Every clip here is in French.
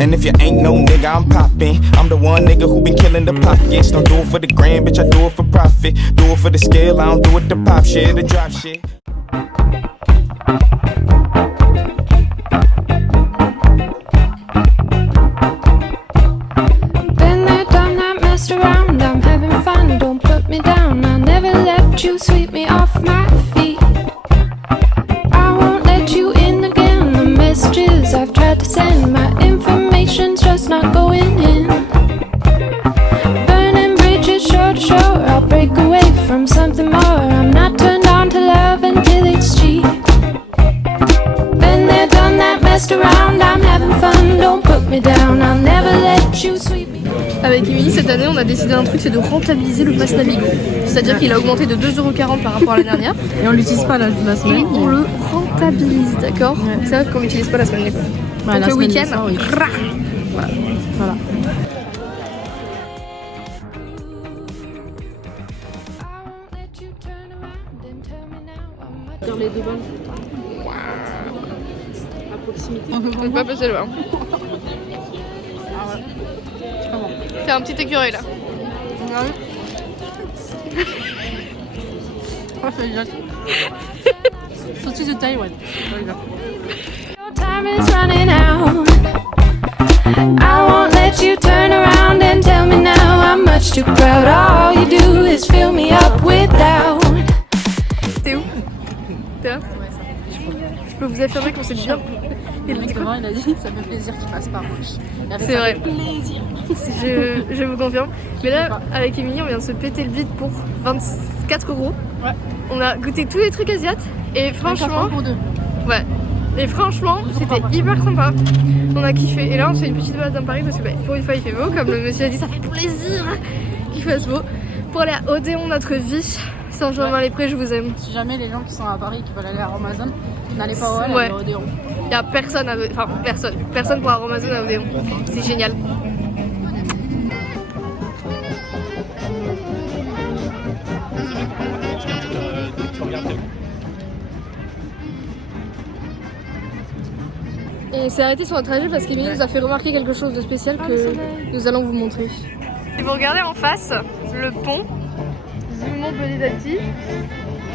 And if you ain't no nigga, I'm poppin'. I'm the one nigga who been killing the pockets. Don't do it for the grand, bitch, I do it for profit. Do it for the scale, I don't do it to pop shit, to drop shit. Been there, done that, messed around. I'm having fun, don't put me down. I'll never let you sweep me off my feet. I won't let you in again. The messages I've tried to send, my information's just not going in. Burning bridges shore to shore, I'll break away from something more. I'm not turned on to love until it's cheap. Been there, done that, messed around. I'm having fun, don't put me down. I'll never let you sweep me. Avec Émilie, cette année, on a décidé un truc, c'est de rentabiliser le pass Navigo. C'est-à-dire qu'il a augmenté de 2,40 € par rapport à l'année dernière. Et on l'utilise pas la semaine. Et on le rentabilise, d'accord? Ouais. C'est vrai qu'on l'utilise pas la semaine des fois. Ouais, donc le week-end, oui. Voilà. Dans les deux balles. À proximité. On peut pas passer loin. C'est un petit écureuil là. Oh, c'est génial. Saucisse de Taïwan. time is running out. I won't let you turn around and tell me now I'm much too proud. All you do is fill me up with doubt. T'es où? T'es là? Je peux vous affirmer qu'on s'est bien. Et le mec devant il a dit ça fait plaisir qu'il passe par Roche. C'est vrai. Plaisir. Je vous confirme. Mais là, avec Émilie, on vient de se péter le bide pour 24 €. Ouais. On a goûté tous les trucs asiates et franchement. Pour deux. Ouais. Et franchement, c'était hyper sympa. On a kiffé. Et là, on se fait une petite balade dans Paris parce que bah, pour une fois, il fait beau. Comme le monsieur a dit, ça fait plaisir qu'il fasse beau. Pour aller à Odéon, notre vie, Saint-Germain-les-Prés, je vous aime. Si jamais les gens qui sont à Paris qui veulent aller à Amazon, n'allez pas au Ouais. Odéon. Il y a personne à Odéon. Enfin, personne pour Amazon à Odéon. C'est génial. On s'est arrêté sur notre trajet parce qu'Emilie nous a fait remarquer quelque chose de spécial que nous allons vous montrer. Si vous regardez en face, le pont du Mont Benedetti,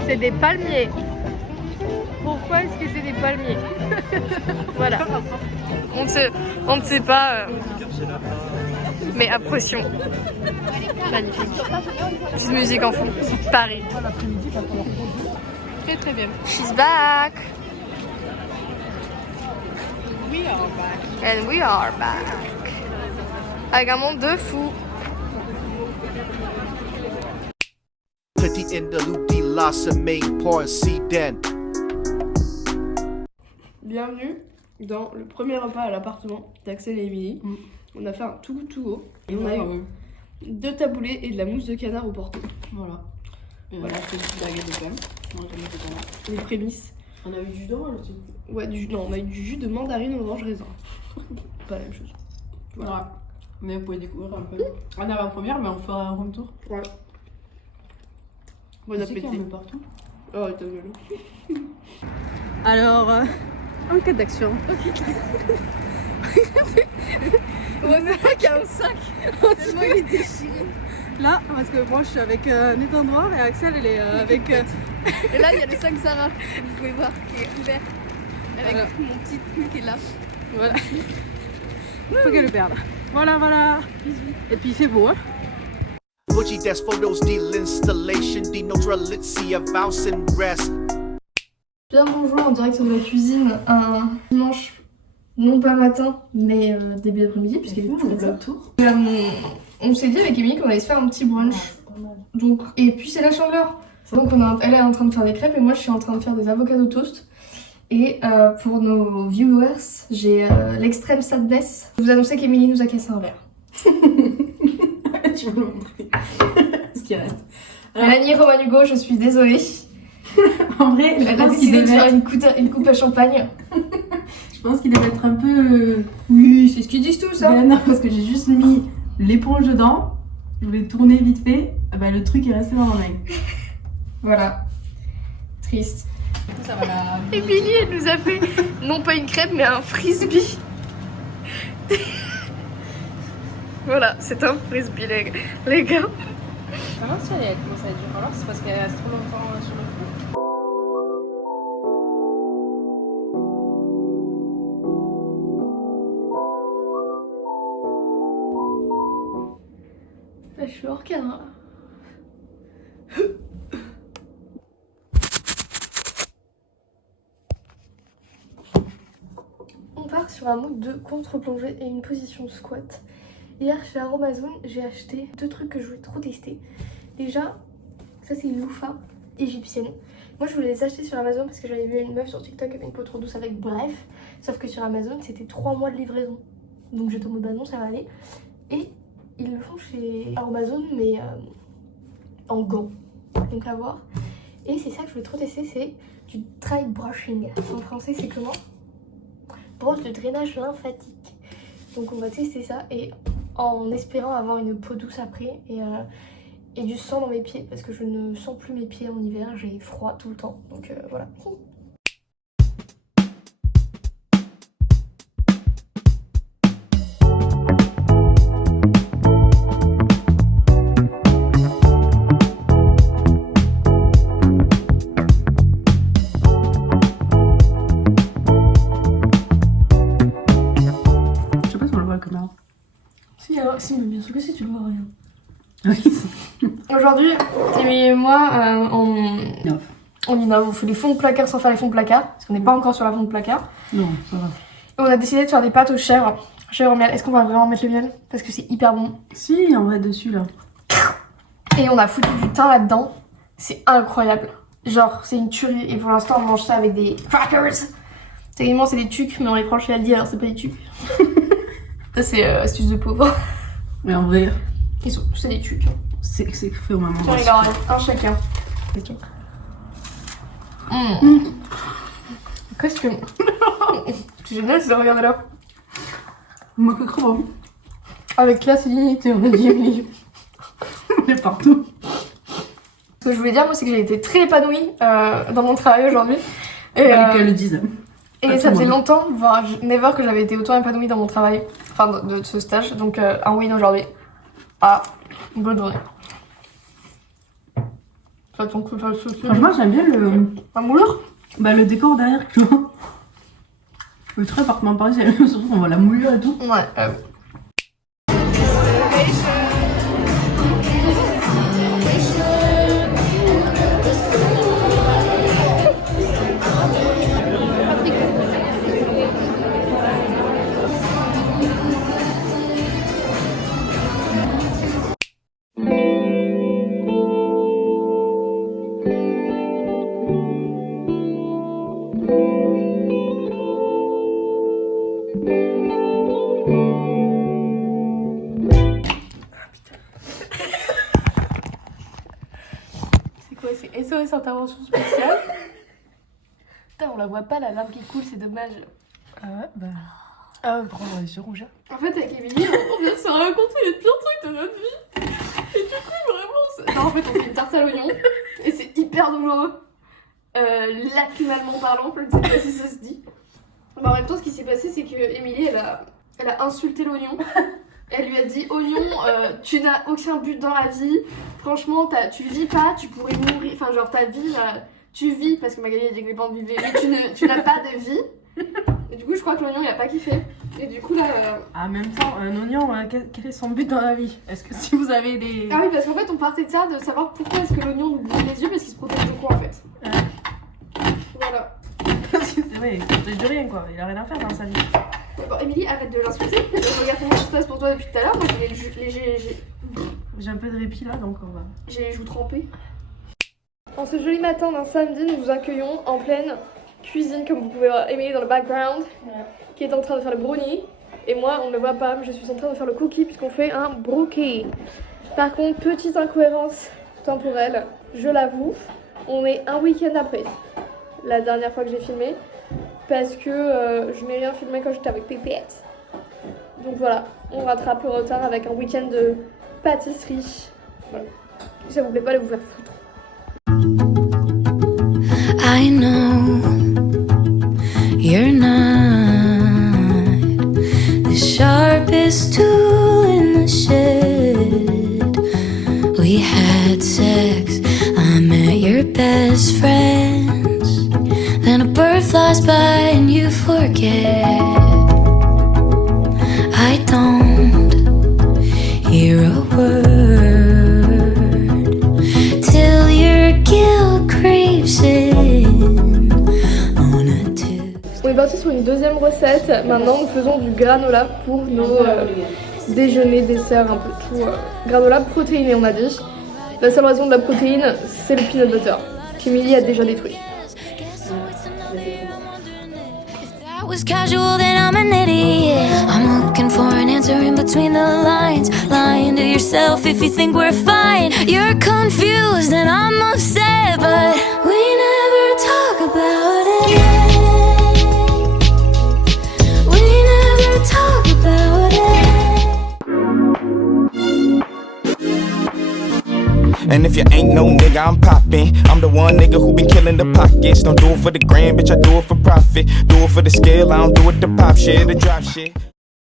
c'est des palmiers. Pourquoi est-ce que c'est des palmiers? Voilà. On ne sait pas, mais approchons. Magnifique. Petite musique en fond. Paris. Très très bien. She's back. And we are back. Avec un monde de fou. Petit interlude lost a main point den. Bienvenue dans le premier repas à l'appartement d'Axel et Émilie. On a fait un too good to go et on a eu 2 taboulés et de la mousse de canard au porto. Voilà. Voilà. C'est une petite baguette de crème. Moi j'aime bien canard. Les prémices. On a eu du jus d'orange aussi. Ouais, on a eu du jus de mandarine orange raisin. Pas la même chose. Voilà. Ouais. Mais vous pouvez découvrir un peu. On a la première, mais on fera un room tour. Ouais. Bon appétit. Partout. Oh, t'as vu. Alors, enquête d'action. On voit qu'il y a un sac. Tellement il est déchiré. Là, parce que moi je suis avec Nathan Noir et Axel elle est avec. Et là il y a le sac Zara, que vous pouvez voir, qui est ouvert. Avec mon petit pull qui est là. Voilà. Faut qu'elle le perde. Voilà, voilà. Et puis c'est beau, hein. Butchie des photos de l'installation de notre litsi of house and rest. Bien bonjour en direct de la cuisine, un dimanche, non pas matin, mais début d'après-midi, puisqu'il est très tard. On s'est dit avec Émilie qu'on allait se faire un petit brunch. Donc, et puis c'est la chandeleur. Donc elle est en train de faire des crêpes et moi je suis en train de faire des avocados toast. Et pour nos viewers, j'ai l'extrême sadness. Je vous annoncer qu'Émilie nous a cassé un verre. Tu vas me montrer ce qui reste. Mélanie Roman Hugo, je suis désolée. En vrai, Elle a décidé de faire une coupe à champagne. Je pense qu'il devait être un peu. Oui, c'est ce qu'ils disent tous, hein. Non, parce que j'ai juste mis l'éponge dedans. Je voulais tourner vite fait. Bah, le truc est resté dans ma main. Voilà. Triste. Ça va la. Émilie, elle nous a fait non pas une crêpe, mais un frisbee. Voilà, c'est un frisbee les gars. Comment si elle commence à être dure alors c'est parce qu'elle reste trop longtemps sur le feu. Là, je suis hors cadre là. On part sur un mode de contre-plongée et une position squat. Hier chez Aromazone, j'ai acheté 2 trucs que je voulais trop tester. Déjà, ça c'est une loofah égyptienne. Moi je voulais les acheter sur Amazon parce que j'avais vu une meuf sur TikTok avec une peau trop douce avec bref. Sauf que sur Amazon c'était 3 mois de livraison. Donc j'étais en mode bah non ça va aller. Et ils le font chez Aromazone mais en gants. Donc à voir. Et c'est ça que je voulais trop tester, c'est du dry brushing. En français c'est comment? Brosse de drainage lymphatique. Donc on va tester ça et en espérant avoir une peau douce après et du sang dans mes pieds parce que je ne sens plus mes pieds en hiver, j'ai froid tout le temps. Donc voilà. Je sais pas si on le voit le connard. Si, mais bien sûr que si, tu le vois rien. Oui, Aujourd'hui, Emily et moi, on innove, on fait les fonds de placard sans faire les fonds de placard, parce qu'on n'est pas encore sur la fond de placard. non, ça va. Et on a décidé de faire des pâtes aux chèvres au miel. Est-ce qu'on va vraiment mettre le miel? Parce que c'est hyper bon. Si, en vrai, dessus là. Et on a foutu du thym là-dedans. C'est incroyable. Genre, c'est une tuerie. Et pour l'instant, on mange ça avec des crackers. Techniquement, c'est des tucs, mais on les prend chez Aldi, alors c'est pas des tucs. Ça, c'est astuce de pauvre. Mais en vrai, C'est des tucs. c'est fait au moment. Tiens, regarde, un chacun. Qu'est-ce que... C'est génial, c'est de regarder là. Moi que crois. Avec classe et dignité, on a dit. On est partout. Ce que je voulais dire, moi, c'est que j'ai été très épanouie dans mon travail aujourd'hui. Et, Qu'elle le dise. et ça faisait longtemps, voire never, que j'avais été autant épanouie dans mon travail. Enfin, de ce stage. Donc, un win aujourd'hui. Ah, bonne journée. J'attends que ça se fasse. Franchement, j'aime bien le. Un moulure? Bah, le décor derrière, tu vois. Le très appartement parisien, surtout qu'on voit la moulure et tout. Ouais. C'est quoi? C'est SOS intervention spéciale. Putain, on la voit pas la larme qui coule, c'est dommage. Ah ouais, bah. Ah ouais, par contre, on est sur rouge. En fait, avec Emily, on vient de se raconter les pires trucs de notre vie. Et du coup, vraiment, non, en fait, on fait une tarte à l'oignon. Et c'est hyper douloureux. Lacrimalement parlant, je ne sais pas si ça se dit. Mais en même temps, ce qui s'est passé, c'est que Emily, elle a insulté l'oignon. Elle lui a dit, oignon, tu n'as aucun but dans la vie. Franchement, tu vis pas, tu pourrais mourir. Enfin, genre, ta vie, tu vis, parce que Magali a dit que les plantes vivaient, mais tu n'as pas de vie. Et du coup, je crois que l'oignon, il a pas kiffé. Et du coup, là. En même temps, un oignon, quel est son but dans la vie? Est-ce que si vous avez des. Ah oui, parce qu'en fait, on partait de ça, de savoir pourquoi est-ce que l'oignon nous brûle les yeux, parce qu'il se protège de quoi en fait. Voilà. C'est vrai, il se protège de rien quoi, il a rien à faire dans sa vie. Bon, Emily, arrête de l'insulter. Regarde comment ça se passe pour toi depuis tout à l'heure. Moi, J'ai un peu de répit là donc on va. j'ai les joues trempées. En ce joli matin d'un samedi, nous vous accueillons en pleine cuisine, comme vous pouvez voir Emily dans le background, qui est en train de faire le brownie. Et moi, on ne le voit pas, mais je suis en train de faire le cookie puisqu'on fait un brookie. Par contre, petite incohérence temporelle, je l'avoue, on est un week-end après la dernière fois que j'ai filmé, parce que je n'ai rien filmé quand j'étais avec Pépette. Donc voilà, on rattrape le retard avec un week-end de pâtisserie. Voilà. Si ça vous plaît pas de vous faire foutre. I know you're not the sharp us two in the shed. We had sex, I met your best friends. Then a bird flies by and you forget. I don't hear a word till your guilt creeps in on a tube. On est parti sur une deuxième recette. Maintenant, nous faisons du granola pour nos déjeuners, desserts, un peu tout. Granola protéiné, on a dit. La seule raison de la protéine, c'est le peanut butter, qu'Emilie a déjà détruit. That was casual, then I'm an idiot. I'm looking for an answer in between the lines. Lying to yourself if you think we're fine. You're confused and I'm upset, but we never talk about it. We never talk about it. And if you ain't no nigga, I'm poppin'. I'm the one nigga who been killing the pockets. Don't do it for the gram, bitch, I do it for profit. Do it for the scale, I don't do it to pop shit, to drop shit.